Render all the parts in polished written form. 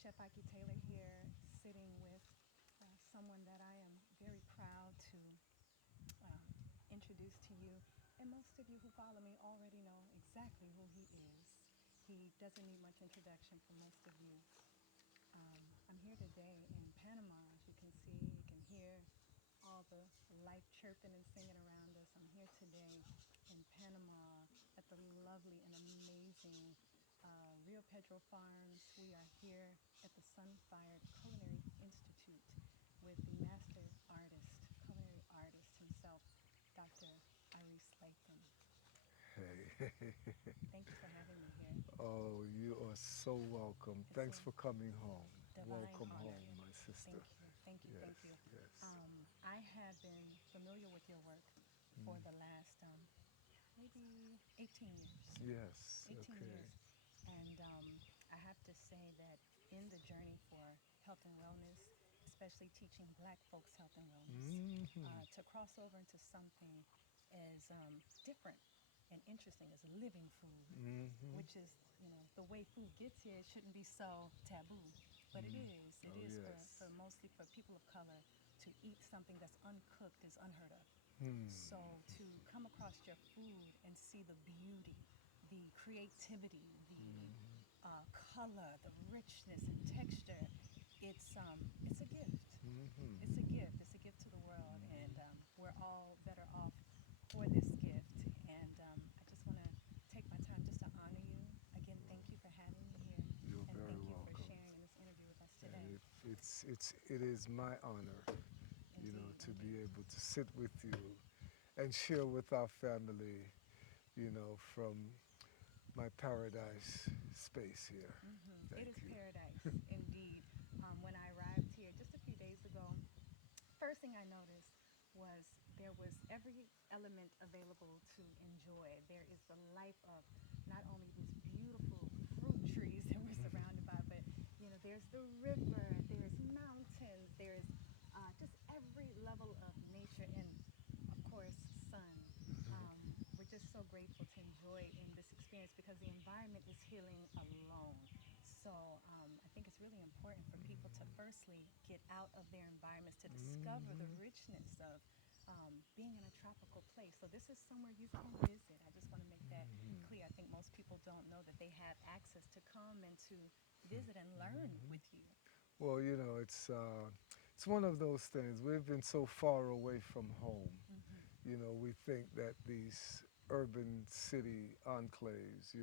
Chef Ahki Taylor here, sitting with someone that I am very proud to um, introduce to you. And most of you who follow me already know exactly who he is. He doesn't need much introduction for most of you. I'm here today in Panama. As you can see, you can hear all the life chirping and singing around us. I'm here today in Panama at the lovely and amazing Rio Pedro Farms. We are here at the Sun-Fired Culinary Institute with the master artist, culinary artist himself, Dr. Aris Latham. Hey, Thank you for having me here. oh, you are so welcome. It's Thanks a for coming home. divine Welcome honor. home, my sister. Thank you, thank you, thank you. Yes, yes. I have been familiar with your work for the last maybe 18 years. Yes, 18 okay. years. And I have to say that in the journey for health and wellness, especially teaching black folks health and wellness, to cross over into something as different and interesting as living food, which is, the way food gets here, it shouldn't be so taboo. But it is. It Oh, is for yes. mostly for people of color to eat something that's uncooked is unheard of. So to come across your food and see the beauty, the creativity, the color, the richness and texture, it's a gift. It's a gift. It's a gift to the world, and we're all better off for this gift. And I just want to take my time just to honor you. Again, thank you for having me here, You're and very thank you for welcome. sharing in this interview with us today. And it is my honor, Indeed, to be indeed. able to sit with you and share with our family, from my paradise space here. It is Thank you. paradise, indeed. When I arrived here just a few days ago, first thing I noticed was there was every element available to enjoy. There is the life of not only these beautiful fruit trees that we're surrounded by, but there's the river, there's mountains, there's just every level of nature, and of course, sun. We're just so grateful to enjoy in this experience because the environment is healing alone. So I think it's really important for people to firstly get out of their environments to discover the richness of being in a tropical place. So this is somewhere you can visit. I just want to make that clear. I think most people don't know that they have access to come and to visit and learn with you. Well, it's one of those things. We've been so far away from home. We think that these urban city enclaves,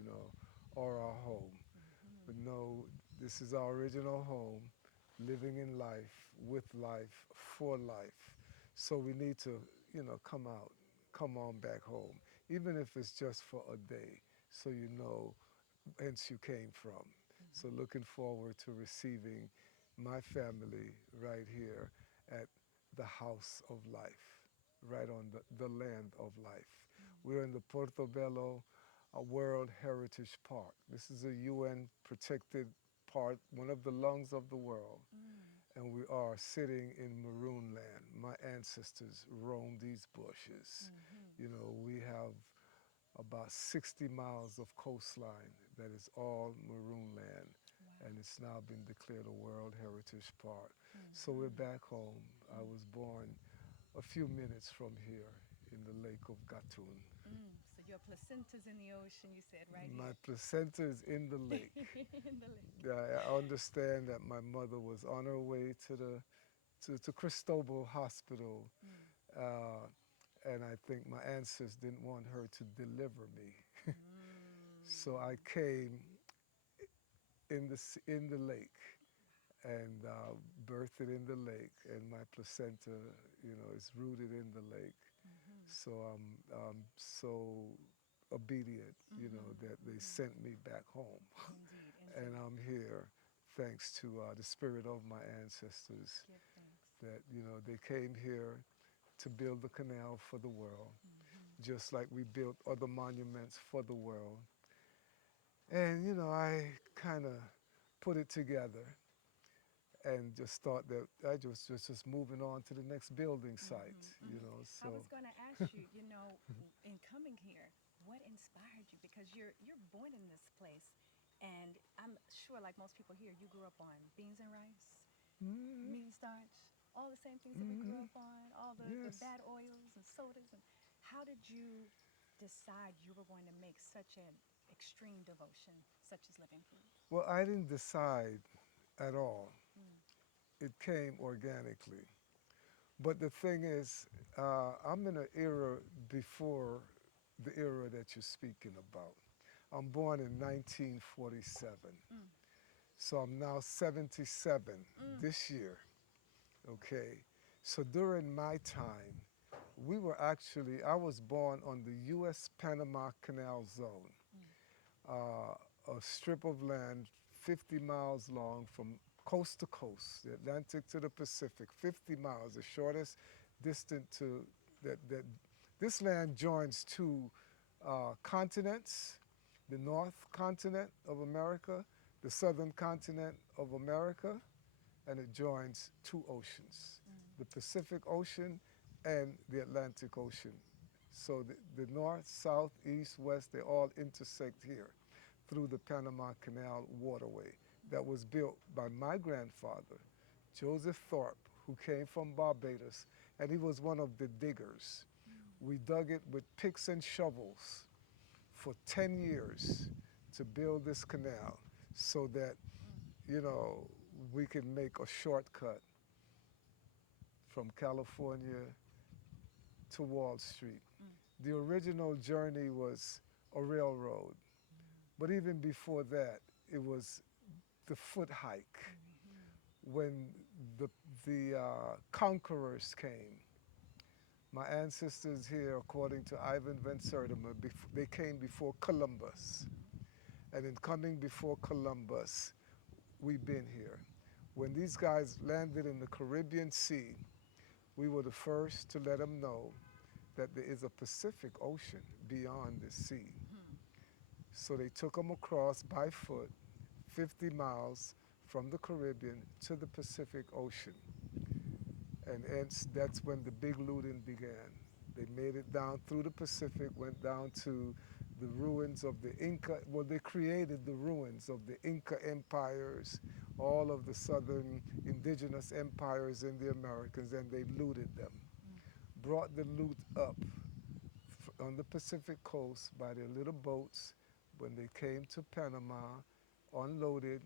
are our home. But no, this is our original home, living in life, with life, for life. So we need to, come out, come on back home, even if it's just for a day, so you know whence you came from. So looking forward to receiving my family right here at the house of life, right on the land of life. We're in the Portobello World Heritage Park. This is a UN protected part, one of the lungs of the world. And we are sitting in Maroon land. My ancestors roamed these bushes. We have about 60 miles of coastline that is all maroon land, Wow. and it's now been declared a World Heritage Park. So we're back home. I was born a few minutes from here in the Lake of Gatun. So your placenta's in the ocean, you said, right My here. placenta is in the lake. In the lake. I understand that my mother was on her way to Cristobal Hospital, uh, and I think my ancestors didn't want her to deliver me. So I came in the lake and birthed in the lake, and my placenta, is rooted in the lake. So I'm so obedient, that they sent me back home, Indeed, and indeed. I'm here thanks to the spirit of my ancestors. Give thanks. That they came here to build the canal for the world, just like we built other monuments for the world. And I kind of put it together and just thought that I just moving on to the next building site, I was So going to ask you, in coming here, what inspired you? Because you're born in this place, And I'm sure, like most people here, you grew up on beans and rice, Mm-hmm. mealy starch, all the same things that we grew Mm-hmm. up on, all the Yes. bad oils and sodas. And how did you decide you were going to make such an extreme devotion, such as living foods? Well, I didn't decide at all. Mm. It came organically. But the thing is, I'm in an era before the era that you're speaking about. I'm born in 1947, Mm. so I'm now 77 Mm. this year. Okay, so during my time, I was born on the U.S. Panama Canal Zone, Mm. a strip of land 50 miles long from coast to coast, the Atlantic to the Pacific, 50 miles, the shortest distance to that. This land joins two continents, the North Continent of America, the Southern Continent of America, and it joins two oceans, Mm. the Pacific Ocean and the Atlantic Ocean. So the north, south, east, west, they all intersect here through the Panama Canal waterway that was built by my grandfather, Joseph Thorpe, who came from Barbados, and he was one of the diggers. We dug it with picks and shovels for 10 years to build this canal so that, Mm. you know, we could make a shortcut from California to Wall Street. Mm. The original journey was a railroad, but even before that, it was the foot hike when the, the conquerors came. My ancestors here, according to Ivan Van Sertima, they came before Columbus. And in coming before Columbus, we've been here. When these guys landed in the Caribbean Sea, we were the first to let them know that there is a Pacific Ocean beyond the sea. Mm. So they took them across by foot, 50 miles from the Caribbean to the Pacific Ocean. And hence, that's when the big looting began. They made it down through the Pacific, went down to the ruins of the Inca. Well, they created the ruins of the Inca empires, all of the southern indigenous empires in the Americas, and they looted them. Mm. Brought the loot up on the Pacific coast by their little boats. When they came to Panama, unloaded,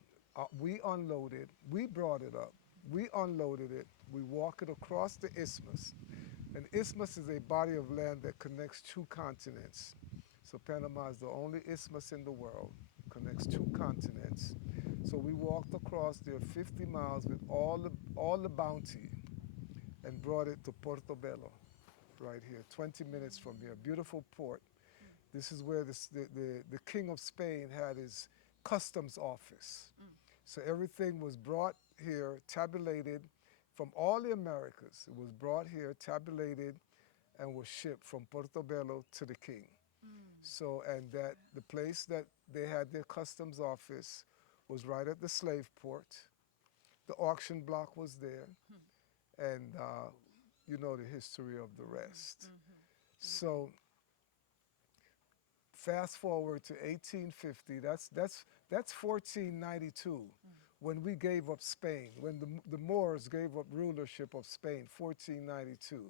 we unloaded, we brought it up, we unloaded it, we walked it across the isthmus. An isthmus is a body of land that connects two continents. So Panama is the only isthmus in the world, connects two continents. So we walked across there 50 miles with all the bounty and brought it to Portobello, right here, 20 minutes from here. Beautiful port. This is where the King of Spain had his customs office. Mm. So everything was brought here, tabulated from all the Americas. It was brought here, tabulated, and was shipped from Portobello to the king. Mm. So, and that the place that they had their customs office was right at the slave port. The auction block was there, Mm. and you know the history of the rest. Mm-hmm. So, Indeed. fast forward to 1850. That's 1492, Mm. when we gave up Spain, when the Moors gave up rulership of Spain, 1492. Mm-hmm.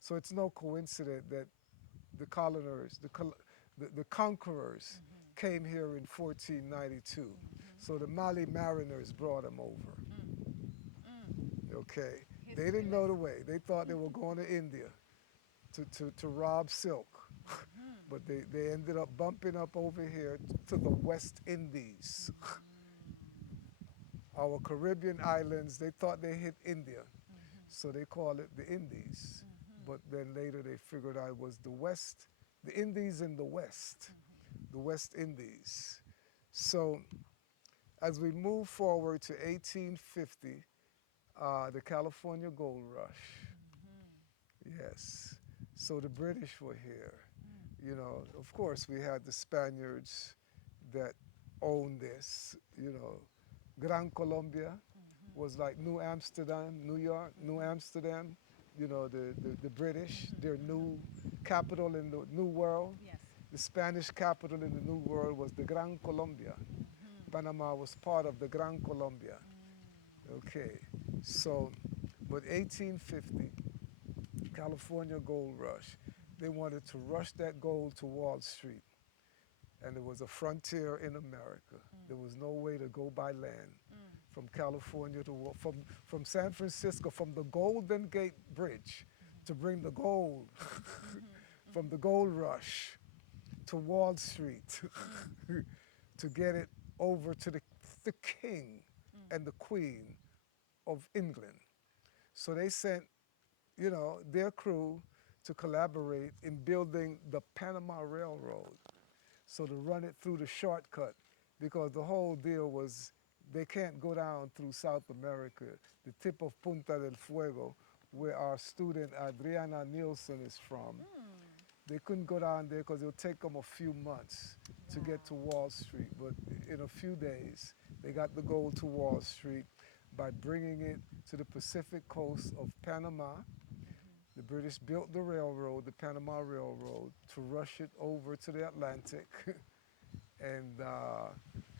So it's no coincidence that the coloners, the conquerors Mm-hmm. came here in 1492. Mm-hmm. So the Mali mariners brought them over. Mm. Mm. Okay, they History didn't know the lesson. way. They thought they were going to India to rob silk, Mm-hmm. but they ended up bumping up over here to the West Indies. Our Caribbean islands, they thought they hit India, Mm-hmm. so they called it the Indies. Mm-hmm. But then later they figured out it was the West, the Indies in the West Indies. So as we move forward to 1850, the California Gold Rush. Yes. So the British were here. You know, of course, we had the Spaniards that owned this. You know, Gran Colombia was like New Amsterdam, New York, New Amsterdam. You know, the British, their new capital in the New World. Yes. The Spanish capital in the New World was the Gran Colombia. Panama was part of the Gran Colombia. Mm. Okay, so, but 1850, California gold rush. They wanted to rush that gold to Wall Street, and it was a frontier in America. There was no way to go by land Mm. from California to from San Francisco, from the Golden Gate Bridge, to bring the gold from the gold rush to Wall Street to get it over to the king and the queen of England. So they sent, their crew to collaborate in building the Panama Railroad. So to run it through the shortcut, because the whole deal was they can't go down through South America, the tip of Punta del Fuego, where our student Adriana Nielsen is from. Mm. They couldn't go down there because it would take them a few months to get to Wow. Wall Street. But in a few days, they got the gold to Wall Street by bringing it to the Pacific coast of Panama. The British built the railroad, the Panama Railroad, to rush it over to the Atlantic and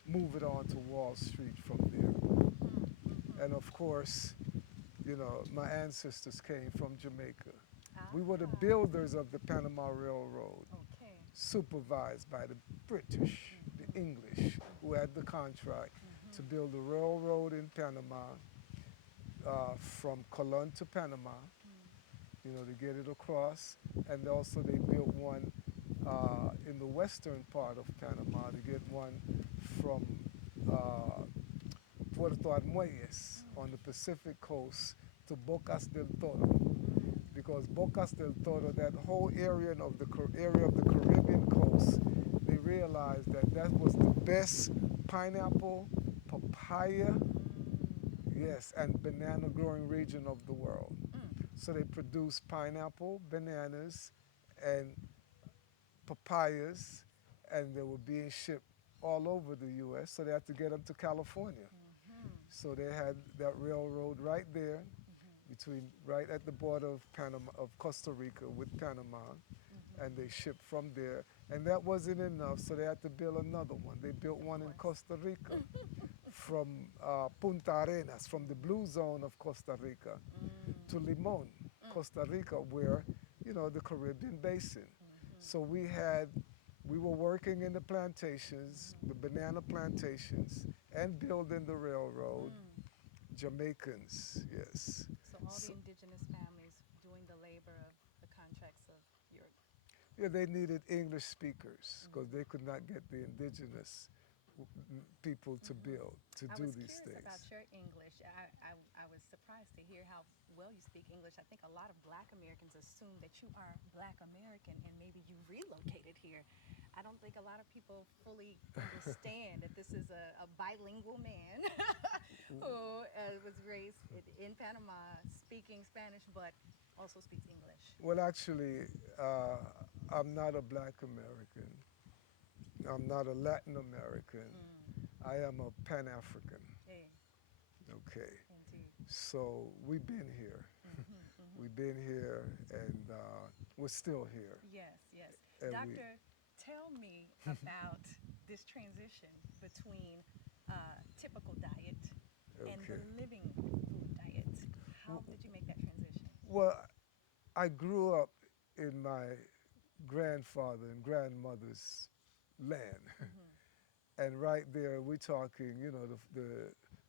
move it on to Wall Street from there. And of course, my ancestors came from Jamaica. We were the Ah. builders of the Panama Railroad, Okay. supervised by the British, the English, who had the contract to build a railroad in Panama from Colon to Panama, to get it across. And also they built one in the western part of Panama to get one from Puerto Armuelles on the Pacific coast to Bocas del Toro. Because Bocas del Toro, that whole area of the Caribbean coast, they realized that that was the best pineapple, papaya, yes, and banana growing region of the world. So they produced pineapple, bananas, and papayas, and they were being shipped all over the U.S., so they had to get them to California. So they had that railroad right there, right at the border of Panama, of Costa Rica with Panama, and they shipped from there. And that wasn't enough, so they had to build another one. They built one in Costa Rica from Punta Arenas, from the blue zone of Costa Rica, to Limon, Costa Rica, where, the Caribbean basin. So we were working in the plantations, the banana plantations, and building the railroad. Jamaicans, yes. So all the So, indigenous families doing the labor of the contracts of your. yeah, they needed English speakers because they could not get the indigenous people to build, to I do was these curious about things. your English. I was surprised to hear how well you speak English. I think a lot of Black Americans assume that you are Black American and maybe you relocated here. I don't think a lot of people fully understand that this is a bilingual man who was raised in Panama speaking Spanish but also speaks English. Well, actually, I'm not a Black American. I'm not a Latin American. I am a Pan African. Yeah, Okay. indeed. So we've been here. We've been here, and we're still here. Yes, yes. And we, Doctor, tell me about this transition between typical diet and the okay. living food diet. How did you make that transition? Well, I grew up in my grandfather and grandmother's land. And right there, we're talking,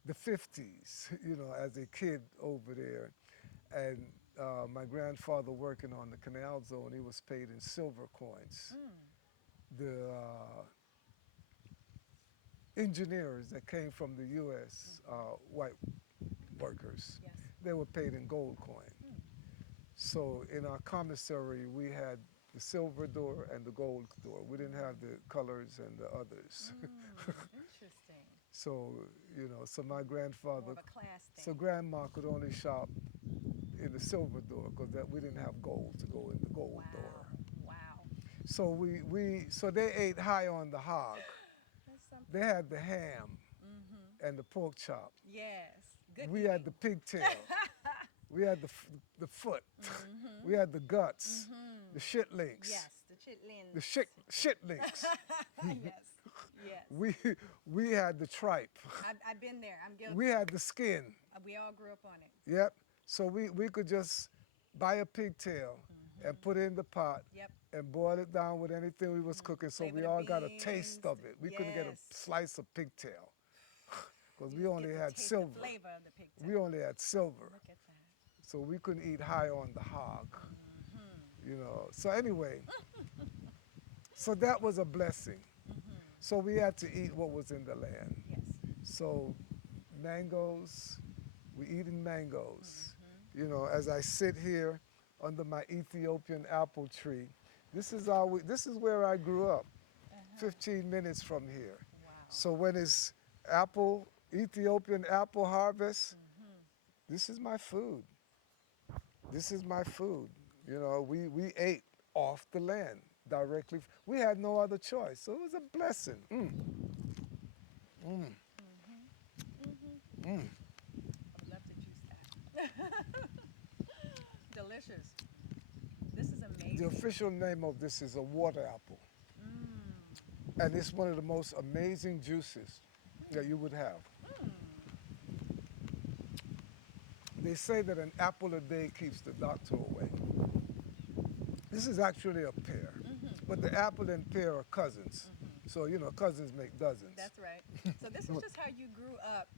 the 50s, as a kid over there. And my grandfather working on the canal zone, he was paid in silver coins. The engineers that came from the U.S., white workers, Yes. they were paid in gold coin. So in our commissary, we had the silver door and the gold door. We didn't have the colors and the others. Interesting. So, so my More grandfather, of a class thing. so grandma could only shop in the silver door because we didn't have gold to go in the gold door. Wow. So so they ate high on the hog. That's something. They had the ham and the pork chop. Yes. Good We eating. had the pigtail. We had the foot. We had the guts, the shit links, Yes, the chitlins. the shit links. Yes. Yes. we we had the tripe. I've been there. I'm We guilty. had the skin. We all grew up on it. Yep. So we could just buy a pigtail and put it in the pot Yep. and boil it down with anything we was cooking. So Flavor we the all got a beans. taste of it. We couldn't get a Yes. slice of pigtail because You we just only get to had taste the silver. flavor of the pigtail. We only had silver. Look at that. So we couldn't eat high on the hog. So anyway, so that was a blessing. So we had to eat what was in the land. Yes. So mangoes, we eating mangoes. As I sit here under my Ethiopian apple tree, this is where I grew up, 15 minutes from here. Wow. So when it's Ethiopian apple harvest, this is my food. This is my food. We ate off the land directly. We had no other choice. So it was a blessing. I would love to juice that. Delicious. This is amazing. The official name of this is a water apple. And it's one of the most amazing juices that you would have. They say that an apple a day keeps the doctor away. This is actually a pear, but the apple and pear are cousins. So, cousins make dozens. That's right. So this is just how you grew up.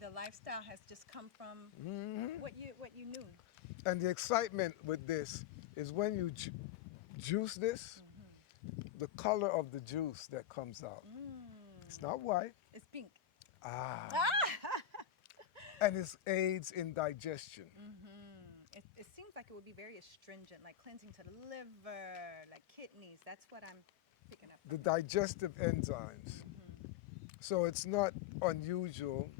The lifestyle has just come from what you knew. And the excitement with this is when you juice this, the color of the juice that comes out. It's not white. It's pink. And it aids in digestion. It seems like it would be very astringent, like cleansing to the liver, like kidneys. That's what I'm picking up. The digestive enzymes. So it's not unusual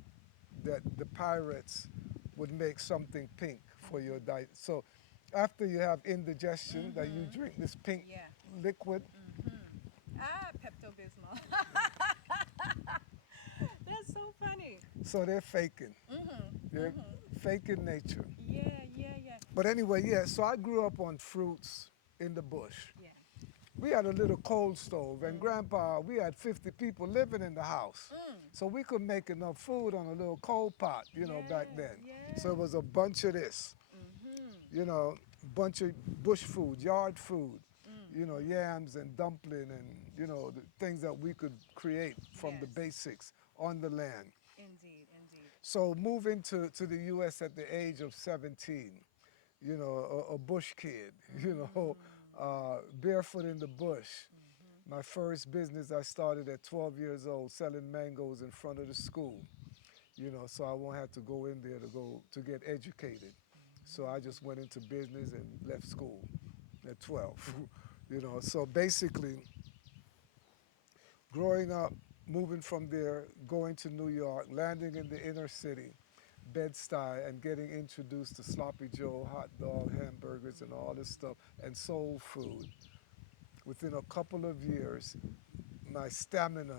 that the pirates would make something pink for your diet. So after you have indigestion, that you drink this pink liquid. Pepto-Bismol. That's so funny. So they're faking. They're faking nature. Yeah. But anyway, so I grew up on fruits in the bush. Yeah. We had a little coal stove, and Grandpa, we had 50 people living in the house. So we could make enough food on a little coal pot, back then. Yeah. So it was a bunch of this, bunch of bush food, yard food, yams and dumpling and, the things that we could create from the basics on the land. Indeed. So moving to the U.S. at the age of 17, a bush kid, barefoot in the bush. My first business I started at 12 years old, selling mangoes in front of the school, so I won't have to go in there to get educated. So I just went into business and left school at 12, So basically, growing up, moving from there, going to New York, landing in the inner city, Bed-Stuy, and getting introduced to Sloppy Joe, hot dog, hamburgers, and all this stuff, and soul food. Within a couple of years, my stamina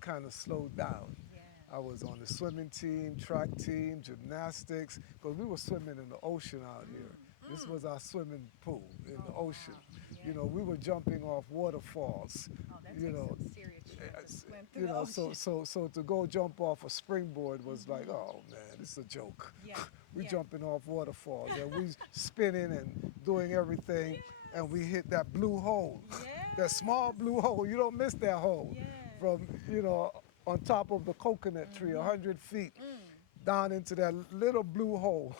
kind of slowed down. Yeah. I was on the swimming team, track team, gymnastics, because we were swimming in the ocean out here. This was our swimming pool in the ocean. Wow. Yeah. We were jumping off waterfalls. Oh, that takes some serious strength to swim through the ocean. So to go jump off a springboard was like, oh man, this is a joke. Yeah. We Yeah. jumping off waterfalls and we spinning and doing everything, and we hit that blue hole, that small blue hole. You don't miss that hole. Yeah. From on top of the coconut tree, 100 feet, down into that little blue hole.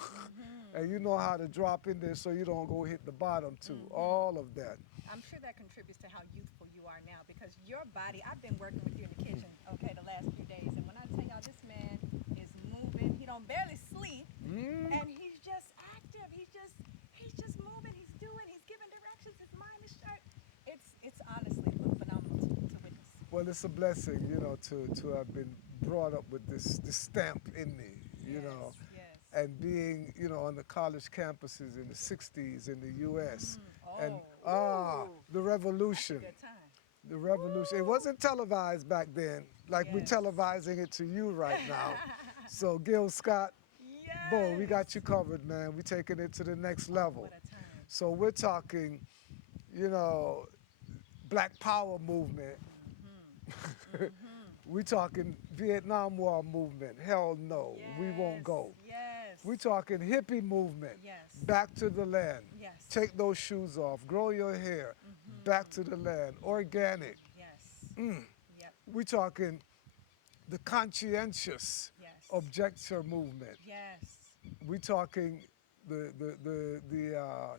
And you know how to drop in there so you don't go hit the bottom too. All of that. I'm sure that contributes to how youthful you are now, because your body, I've been working with you in the kitchen, the last few days, and when I tell y'all this man is moving, he don't barely sleep, and he's just active, he's just moving, he's doing, he's giving directions, his mind is sharp. It's honestly phenomenal to witness. Well, it's a blessing, to have been brought up with this stamp in me, Yes. and being, on the college campuses in the 60s in the U.S. And the revolution. Good time. The revolution. It wasn't televised back then, like we're televising it to you right now. So Gil Scott, boy, we got you covered, man. We're taking it to the next level. What a time. So we're talking, Black Power movement Mm-hmm. We talking Vietnam War movement. Hell no, we won't Yes. go. Yes. We talking hippie movement. Yes. Back to the land. Yes. Take those shoes off. Grow your hair. Back to Mm-hmm. the land. Organic. Yes. Mm. Yep. We talking the conscientious Yes. objector movement. Yes. We talking the No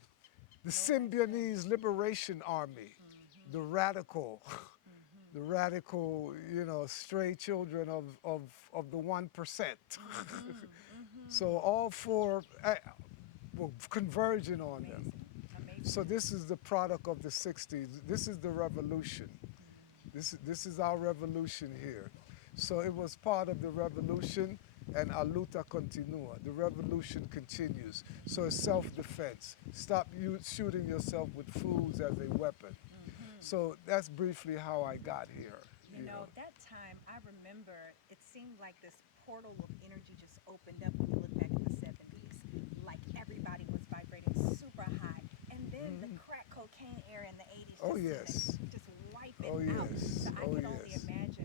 accent. Symbionese Liberation Army, the Mm-hmm. radical, the Mm-hmm. radical, stray children of the 1%. Mm-hmm. So Mm-hmm. all four were converging on them. Amazing. So Amazing. this is the product of the 60s. This is the revolution. This is our revolution here. So it was part of the revolution, and a luta continua. The revolution continues. So it's self-defense. Stop you shooting yourself with foods as a weapon. Mm-hmm. So that's briefly how I got here. You know, that time I remember it seemed like this portal of energy just opened up when you look back at the 70s. Like everybody was vibrating super high. And then the crack cocaine era in the 80s Oh just seemed to yes. just wipe it Oh out. So yes. I Oh could only yes. imagine